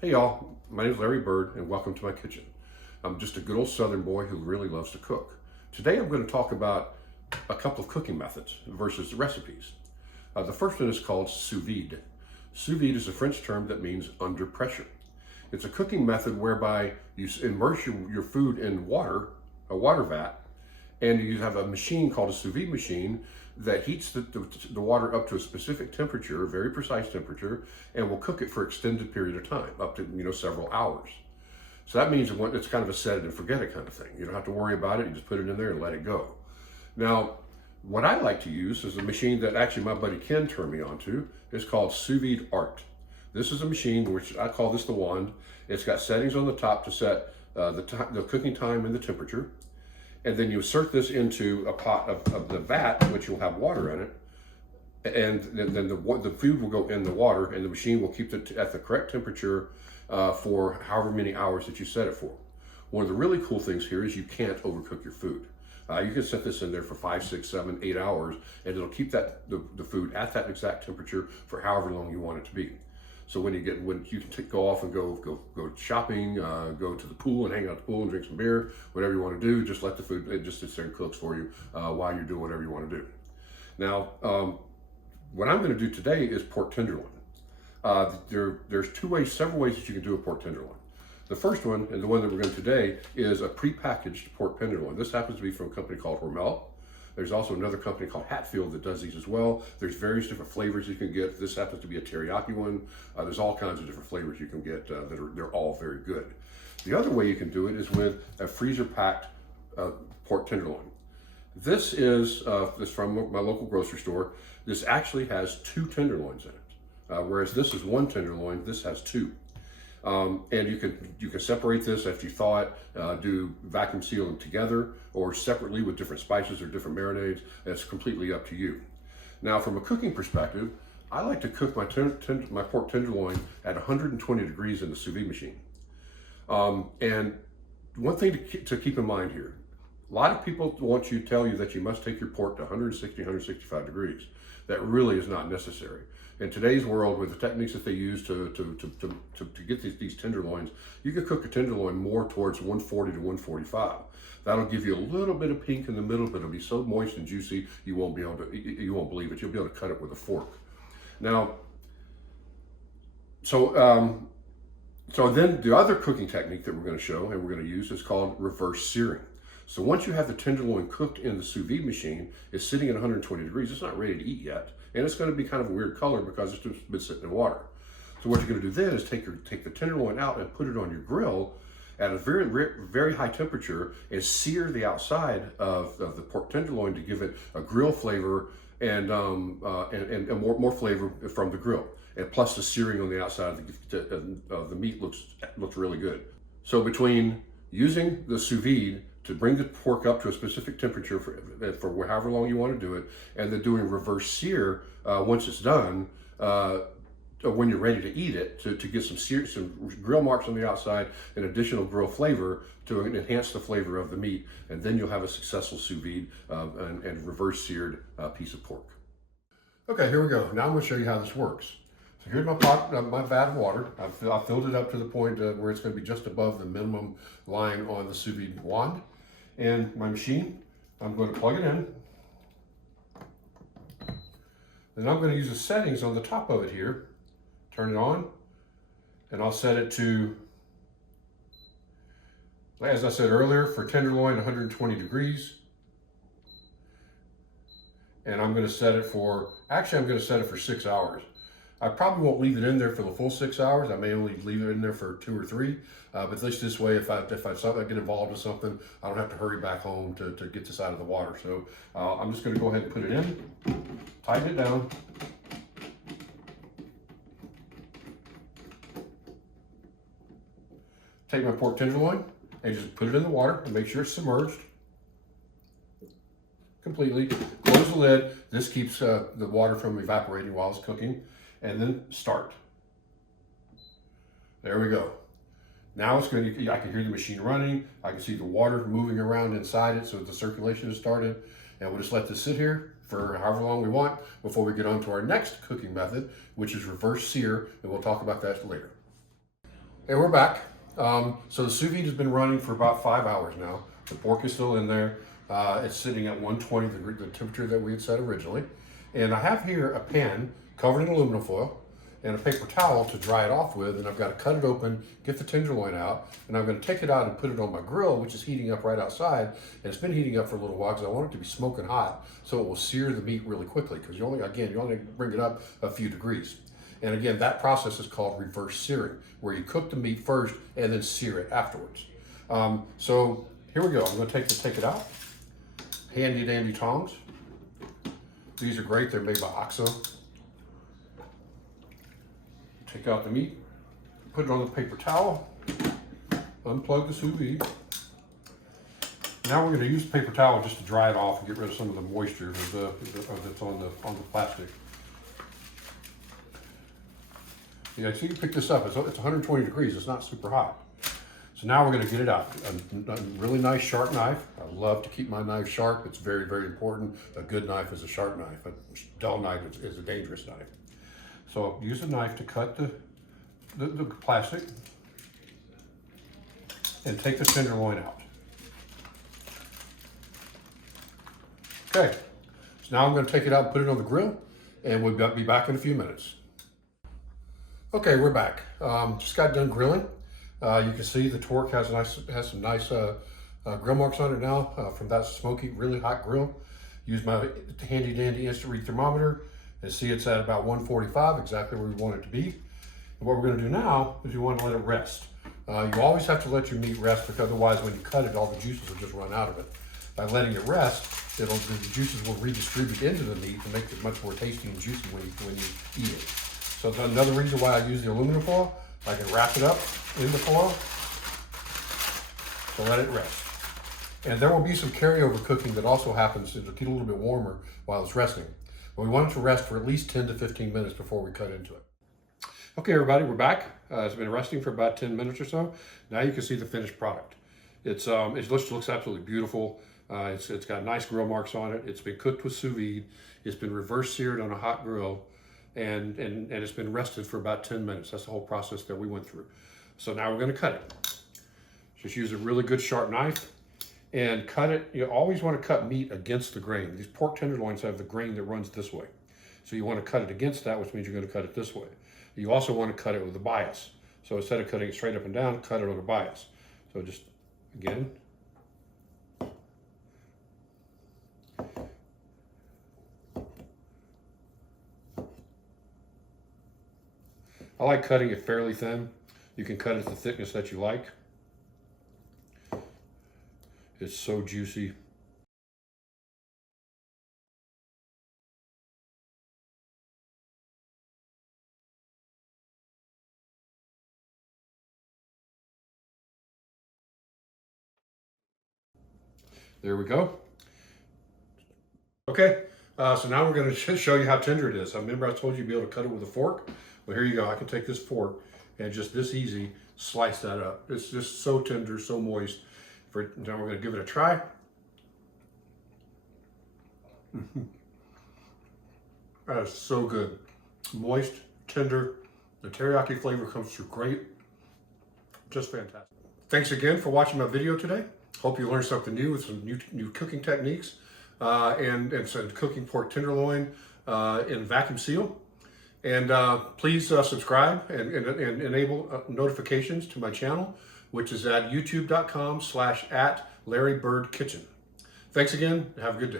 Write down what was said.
Hey y'all, my name is Larry Bird and welcome to my kitchen. I'm just a good old Southern boy who really loves to cook. Today I'm going to talk about a couple of cooking methods versus recipes. The first one is called sous vide. Sous vide is a French term that means under pressure. It's a cooking method whereby you immerse your food in water, a water vat, and you have a machine called a sous vide machine that heats the water up to a specific temperature, a very precise temperature, and will cook it for extended period of time, up to several hours. So that means it's kind of a set it and forget it kind of thing. You don't have to worry about it, you just put it in there and let it go. Now, what I like to use is a machine that actually my buddy Ken turned me on to. It's called Sous Vide Art. This is a machine which I call this the wand. It's got settings on the top to set the cooking time and the temperature. And then you insert this into a pot of the vat, which will have water in it. And then the food will go in the water and the machine will keep it at the correct temperature for however many hours that you set it for. One of the really cool things here is you can't overcook your food. You can set this in there for 5, 6, 7, 8 hours, and it'll keep the food at that exact temperature for however long you want it to be. So when you can go off and go shopping, go to the pool and hang out at the pool and drink some beer, whatever you want to do, just let the food, it just sits there and cooks for you while you're doing whatever you want to do. Now, what I'm going to do today is pork tenderloin. There's several ways that you can do a pork tenderloin. The first one, and the one that we're going to today, is a prepackaged pork tenderloin. This happens to be from a company called Hormel. There's also another company called Hatfield that does these as well. There's various different flavors you can get. This happens to be a teriyaki one. There's all kinds of different flavors you can get they're all very good. The other way you can do it is with a freezer-packed pork tenderloin. This is from my local grocery store. This actually has 2 tenderloins in it, whereas this is 1 tenderloin. This has 2. And you can separate this after you thaw it, do vacuum seal them together or separately with different spices or different marinades. It's completely up to you. Now, from a cooking perspective, I like to cook my pork tenderloin at 120 degrees in the sous vide machine. And one thing to keep in mind here, a lot of people tell you that you must take your pork to 160, 165 degrees. That really is not necessary. In today's world, with the techniques that they use to get these tenderloins, you can cook a tenderloin more towards 140 to 145. That'll give you a little bit of pink in the middle, but it'll be so moist and juicy you won't believe it. You'll be able to cut it with a fork. Now, so then the other cooking technique that we're going to show and we're going to use is called reverse searing. So once you have the tenderloin cooked in the sous vide machine, it's sitting at 120 degrees. It's not ready to eat yet. And it's going to be kind of a weird color because it's just been sitting in water. So what you're going to do then is take the tenderloin out and put it on your grill at a very, very high temperature and sear the outside of the pork tenderloin to give it a grill flavor and more flavor from the grill. And plus the searing on the outside of the meat looks really good. So between using the sous vide to bring the pork up to a specific temperature for however long you want to do it, and then doing reverse sear once it's done, when you're ready to eat it, to get some grill marks on the outside and additional grill flavor to enhance the flavor of the meat, and then you'll have a successful sous vide and reverse seared piece of pork. Okay, here we go. Now I'm going to show you how this works. So here's my pot, my vat of water. I've filled it up to the point where it's going to be just above the minimum line on the sous vide wand. And my machine, I'm going to plug it in. Then I'm going to use the settings on the top of it here. Turn it on, and I'll set it to, as I said earlier, for tenderloin, 120 degrees. And I'm going to set it for, actually I'm going to set it for 6 hours. I probably won't leave it in there for the full 6 hours. I may only leave it in there for 2 or 3. But at least this way, if I get involved with something, I don't have to hurry back home to get this out of the water. So I'm just going to go ahead and put it in, tighten it down. Take my pork tenderloin and just put it in the water and make sure it's submerged completely. Close the lid. This keeps the water from evaporating while it's cooking. And then start. There we go. Now it's going to, I can hear the machine running. I can see the water moving around inside it, so the circulation has started. And we'll just let this sit here for however long we want before we get on to our next cooking method, which is reverse sear, and we'll talk about that later. Hey, we're back. So the sous vide has been running for about 5 hours now. The pork is still in there. It's sitting at 120, the temperature that we had set originally. And I have here a pan covered in aluminum foil and a paper towel to dry it off with. And I've got to cut it open, get the tenderloin out, and I'm going to take it out and put it on my grill, which is heating up right outside. And it's been heating up for a little while because I want it to be smoking hot so it will sear the meat really quickly, because you only bring it up a few degrees. And again, that process is called reverse searing, where you cook the meat first and then sear it afterwards. So here we go. I'm going to take it out. Handy dandy tongs. These are great. They're made by OXO. Take out the meat, put it on the paper towel, unplug the sous vide. Now we're going to use the paper towel just to dry it off and get rid of some of the moisture that's on the plastic. Yeah, so you pick this up. It's 120 degrees. It's not super hot. So now we're going to get it out. A really nice sharp knife. I love to keep my knife sharp. It's very, very important. A good knife is a sharp knife. A dull knife is a dangerous knife. So use a knife to cut the plastic and take the tenderloin out. Okay, so now I'm going to take it out and put it on the grill, and we'll be back in a few minutes. Okay, we're back. Just got done grilling. You can see the torque has some nice grill marks on it now from that smoky, really hot grill. Use my handy dandy instant read thermometer and see it's at about 145, exactly where we want it to be. And what we're going to do now is you want to let it rest. You always have to let your meat rest, because otherwise when you cut it, all the juices will just run out of it. By letting it rest, the juices will redistribute into the meat and make it much more tasty and juicy when you eat it. So that's another reason why I use the aluminum foil. I can wrap it up in the foil, so let it rest. And there will be some carryover cooking that also happens. It'll get a little bit warmer while it's resting. But we want it to rest for at least 10 to 15 minutes before we cut into it. Okay, everybody, we're back. It's been resting for about 10 minutes or so. Now you can see the finished product. It looks absolutely beautiful. It's got nice grill marks on it. It's been cooked with sous vide. It's been reverse seared on a hot grill. And it's been rested for about 10 minutes. That's the whole process that we went through. So now we're going to cut it. Just use a really good sharp knife and cut it. You always want to cut meat against the grain. These pork tenderloins have the grain that runs this way. So you want to cut it against that, which means you're going to cut it this way. You also want to cut it with a bias. So instead of cutting it straight up and down, cut it on a bias. So just, again, I like cutting it fairly thin. You can cut it the thickness that you like. It's so juicy. There we go. Okay, so now we're going to show you how tender it is. I remember I told you to be able to cut it with a fork. Well, here you go. I can take this fork and just this easy slice that up. It's just so tender, so moist. Now we're going to give it a try. That is so good. Moist, tender. The teriyaki flavor comes through great. Just fantastic. Thanks again for watching my video today. Hope you learned something new with some new cooking techniques and some cooking pork tenderloin in vacuum seal. And please subscribe and enable notifications to my channel, which is at youtube.com/@LarryBirdKitchen. Thanks again. Have a good day.